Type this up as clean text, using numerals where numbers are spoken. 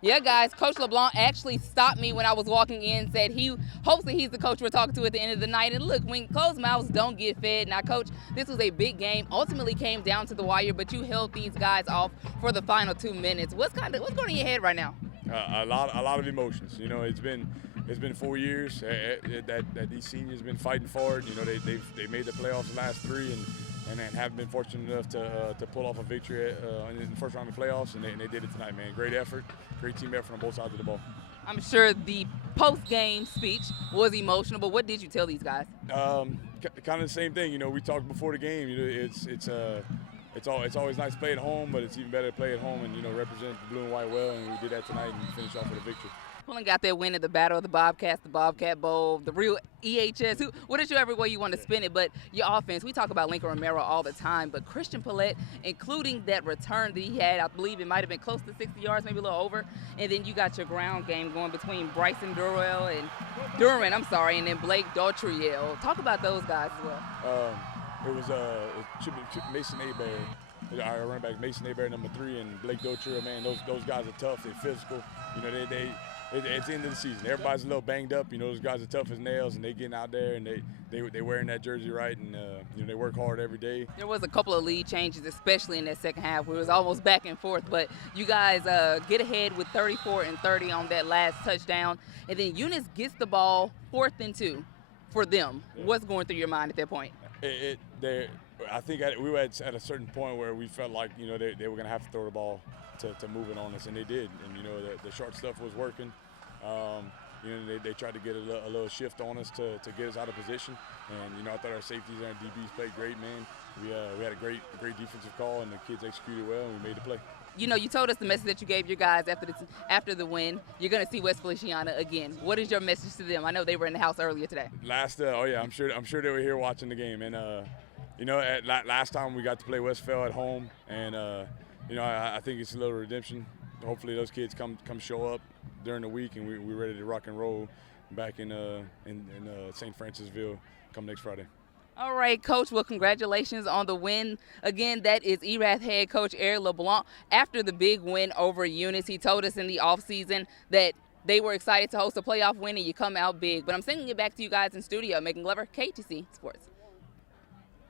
Yeah, guys, Coach LeBlanc actually stopped me when I was walking in and said he hopes that he's the coach we're talking to at the end of the night. And look, when closed mouths don't get fed. Now, Coach, this was a big game. Ultimately came down to the wire, but you held these guys off for the final 2 minutes. What's going in your head right now? A lot of emotions. You know, it's been 4 years that these seniors been fighting for it. You know, they made the playoffs the last three and haven't been fortunate enough to pull off a victory in the first round of the playoffs, and they did it tonight, man. Great effort, great team effort on both sides of the ball. I'm sure the post-game speech was emotional, but what did you tell these guys? Kind of the same thing. You know, we talked before the game. You know, it's always nice to play at home, but it's even better to play at home and, you know, represent the blue and white well, and we did that tonight and finish off with a victory. Pulling got that win at the Battle of the Bobcats, the Bobcat Bowl, the real EHS. What is your every way you want to spin it? But your offense, we talk about Lincoln Romero all the time, but Christian Paulette, including that return that he had, I believe it might have been close to 60 yards, maybe a little over. And then you got your ground game going between Bryson Duran, and then Blake Dautriel. Talk about those guys as well. It was Mason Hebert, our running back Mason Hebert, number 3, and Blake Dautriel. Man, those guys are tough. They're physical. You know, it's the end of the season. Everybody's a little banged up. You know, those guys are tough as nails, and they getting out there and they wearing that jersey right, and you know, they work hard every day. There was a couple of lead changes, especially in that second half, where it was almost back and forth. But you guys get ahead with 34-30 on that last touchdown, and then Eunice gets the ball 4th and 2 for them. Yeah. What's going through your mind at that point? I think we were at a certain point where we felt like, you know, they were going to have to throw the ball to move it on us, and they did. And, you know, the short stuff was working. You know, they tried to get a little shift on us to get us out of position. And, you know, I thought our safeties and our DBs played great, man. We had a great defensive call, and the kids executed well, and we made the play. You know, you told us the message that you gave your guys after the win. You're going to see West Feliciana again. What is your message to them? I know they were in the house earlier today. I'm sure they were here watching the game. And, you know, last time we got to play Westfield at home, and, you know, I think it's a little redemption. Hopefully those kids come show up during the week, and we're ready to rock and roll back in St. Francisville come next Friday. All right, Coach. Well, congratulations on the win. Again, that is Erath head coach Eric LeBlanc. After the big win over Eunice, he told us in the offseason that they were excited to host a playoff win, and you come out big. But I'm sending it back to you guys in studio. Megan Glover, KTC Sports.